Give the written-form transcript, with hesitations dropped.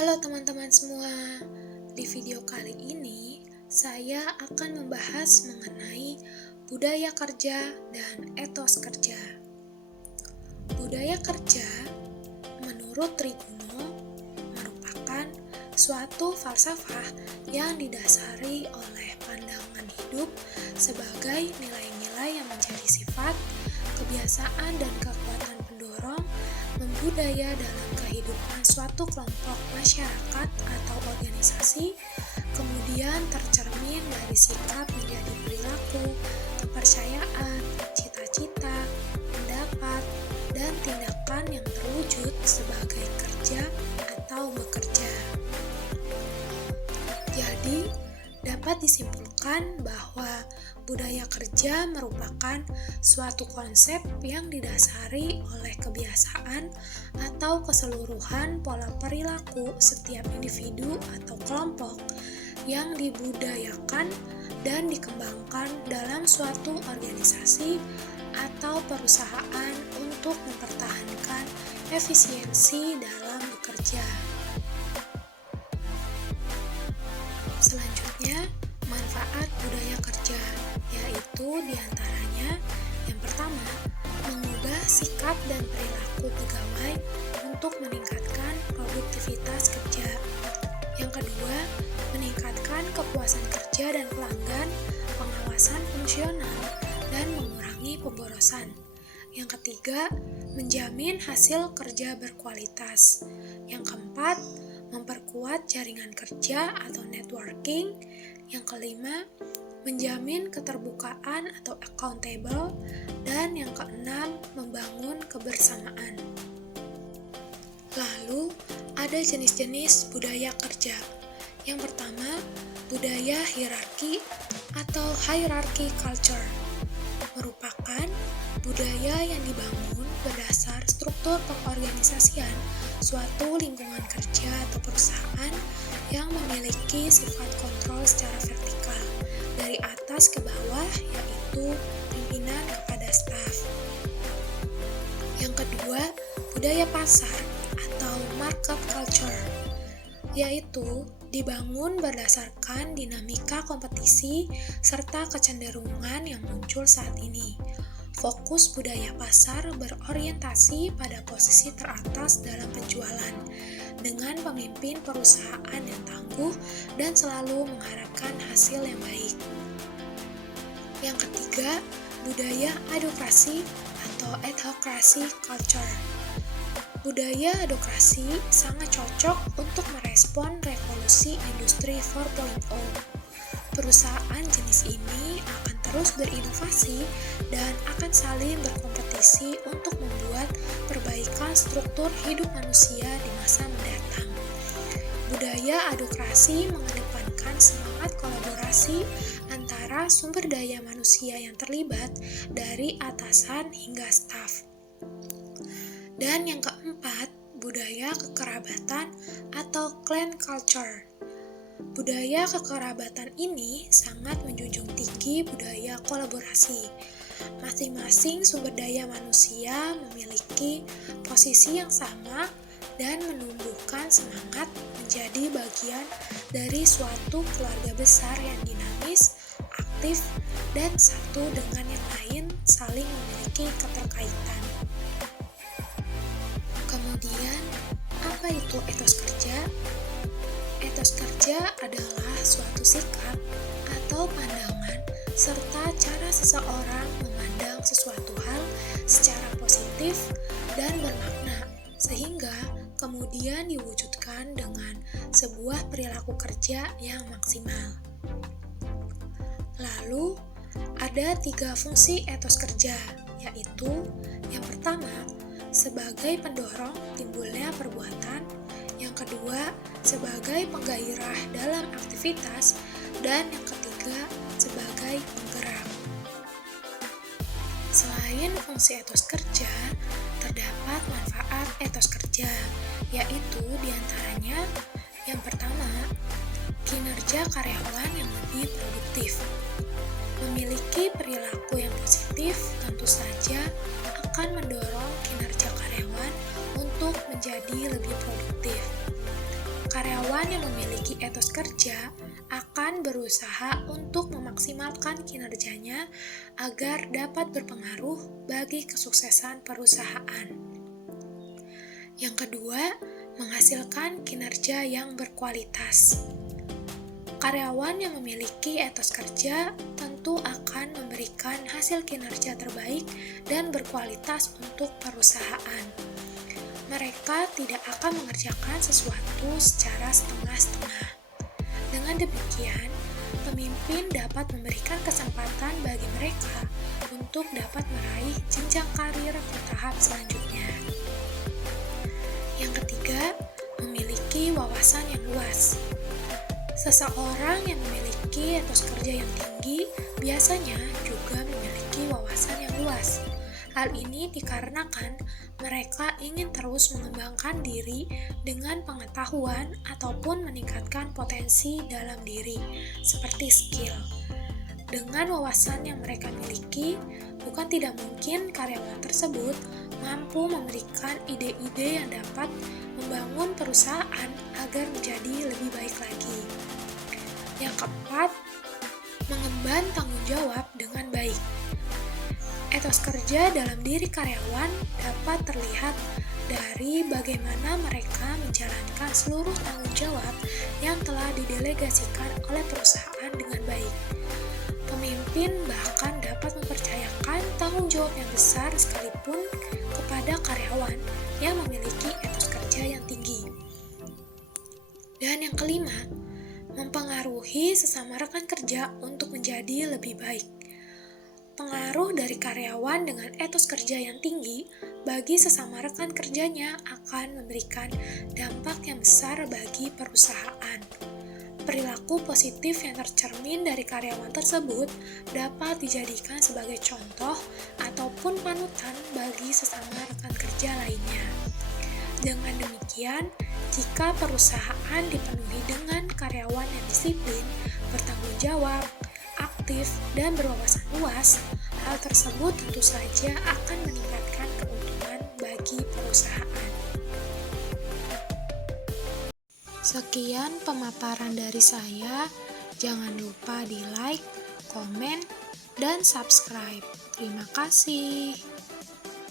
Halo teman-teman semua, di video kali ini saya akan membahas mengenai budaya kerja dan etos kerja. Budaya kerja menurut Triguno merupakan suatu falsafah yang didasari oleh pandangan hidup sebagai nilai-nilai yang menjadi sifat, kebiasaan, dan kekuatan pendorong membudaya dalam kehidupan suatu kelompok masyarakat atau organisasi, kemudian tercermin dari sikap menjadi perilaku, kepercayaan, cita-cita, pendapat, dan tindakan yang terwujud sebagai kerja atau bekerja. Jadi, dapat disimpulkan bahwa budaya kerja merupakan suatu konsep yang didasari oleh kebiasaan atau keseluruhan pola perilaku setiap individu atau kelompok yang dibudayakan dan dikembangkan dalam suatu organisasi atau perusahaan untuk mempertahankan efisiensi dalam bekerja. Selanjutnya, manfaat budaya kerja, yaitu diantaranya yang pertama, mengubah sikap dan perilaku pegawai untuk meningkatkan produktivitas kerja. Yang kedua, meningkatkan kepuasan kerja dan pelanggan, pengawasan fungsional, dan mengurangi pemborosan. Yang ketiga, menjamin hasil kerja berkualitas. Yang keempat, memperkuat jaringan kerja atau networking. Yang kelima, menjamin keterbukaan atau accountable. Dan yang keenam, membangun kebersamaan. Lalu, ada jenis-jenis budaya kerja. Yang pertama, budaya hierarki atau hierarchy culture merupakan budaya yang dibangun berdasar struktur pengorganisasian suatu lingkungan kerja atau perusahaan yang memiliki sifat kontrol secara vertikal dari atas ke bawah, yaitu pimpinan kepada staf. Yang kedua, budaya pasar atau market culture, yaitu dibangun berdasarkan dinamika kompetisi serta kecenderungan yang muncul saat ini. Fokus budaya pasar berorientasi pada posisi teratas dalam penjualan, dengan pemimpin perusahaan yang tangguh dan selalu mengharapkan hasil yang baik. Yang ketiga, budaya adhokrasi atau adhokrasi culture. Budaya adhokrasi sangat cocok untuk merespon revolusi industri 4.0. Perusahaan jenis ini akan terus berinovasi dan akan saling berkompetisi untuk membuat perbaikan struktur hidup manusia di masa mendatang. Budaya adhokrasi mengedepankan semangat kolaborasi antara sumber daya manusia yang terlibat dari atasan hingga staf. Dan yang keempat, budaya kekerabatan atau clan culture. Budaya kekerabatan ini sangat menjunjung tinggi budaya kolaborasi. Masing-masing sumber daya manusia memiliki posisi yang sama dan menumbuhkan semangat menjadi bagian dari suatu keluarga besar yang dinamis, aktif, dan satu dengan yang lain saling memiliki keterkaitan. Kemudian, apa itu etos kerja? Etos kerja adalah suatu sikap atau pandangan serta cara seseorang memandang sesuatu hal secara positif dan bermakna, sehingga kemudian diwujudkan dengan sebuah perilaku kerja yang maksimal. Lalu, ada 3 fungsi etos kerja, yaitu yang pertama, sebagai pendorong timbulnya perbuatan, yang kedua, sebagai penggairah dalam aktivitas, dan yang ketiga, sebagai penggerak. Selain fungsi etos kerja, terdapat manfaat etos kerja, yaitu diantaranya yang pertama, kinerja karyawan yang lebih produktif. Memiliki perilaku yang positif tentu saja akan mendorong kinerja karyawan untuk menjadi lebih produktif. Karyawan yang memiliki etos kerja akan berusaha untuk memaksimalkan kinerjanya agar dapat berpengaruh bagi kesuksesan perusahaan. Yang kedua, menghasilkan kinerja yang berkualitas. Karyawan yang memiliki etos kerja tentu akan memberikan hasil kinerja terbaik dan berkualitas untuk perusahaan. Mereka tidak akan mengerjakan sesuatu secara setengah-setengah. Dengan demikian, pemimpin dapat memberikan kesempatan bagi mereka untuk dapat meraih jenjang karir ke tahap selanjutnya. Yang ketiga, memiliki wawasan yang luas. Seseorang yang memiliki etos kerja yang tinggi biasanya juga memiliki wawasan yang luas. Hal ini dikarenakan mereka ingin terus mengembangkan diri dengan pengetahuan ataupun meningkatkan potensi dalam diri, seperti skill. Dengan wawasan yang mereka miliki, bukan tidak mungkin karyawan tersebut mampu memberikan ide-ide yang dapat membangun perusahaan agar menjadi lebih baik lagi. Yang keempat, mengemban tanggung jawab dengan baik. Etos kerja dalam diri karyawan dapat terlihat dari bagaimana mereka menjalankan seluruh tanggung jawab yang telah didelegasikan oleh perusahaan dengan baik. Pemimpin bahkan dapat mempercayakan tanggung jawab yang besar sekalipun kepada karyawan yang memiliki etos kerja yang tinggi. Dan yang kelima, mempengaruhi sesama rekan kerja untuk menjadi lebih baik. Pengaruh dari karyawan dengan etos kerja yang tinggi bagi sesama rekan kerjanya akan memberikan dampak yang besar bagi perusahaan. Perilaku positif yang tercermin dari karyawan tersebut dapat dijadikan sebagai contoh ataupun panutan bagi sesama rekan kerja lainnya. Dengan demikian, jika perusahaan dipenuhi dengan karyawan yang disiplin, bertanggung jawab, aktif, dan berwawasan luas, hal tersebut tentu saja akan meningkatkan keuntungan bagi perusahaan. Sekian pemaparan dari saya. Jangan lupa di like, komen, dan subscribe. Terima kasih.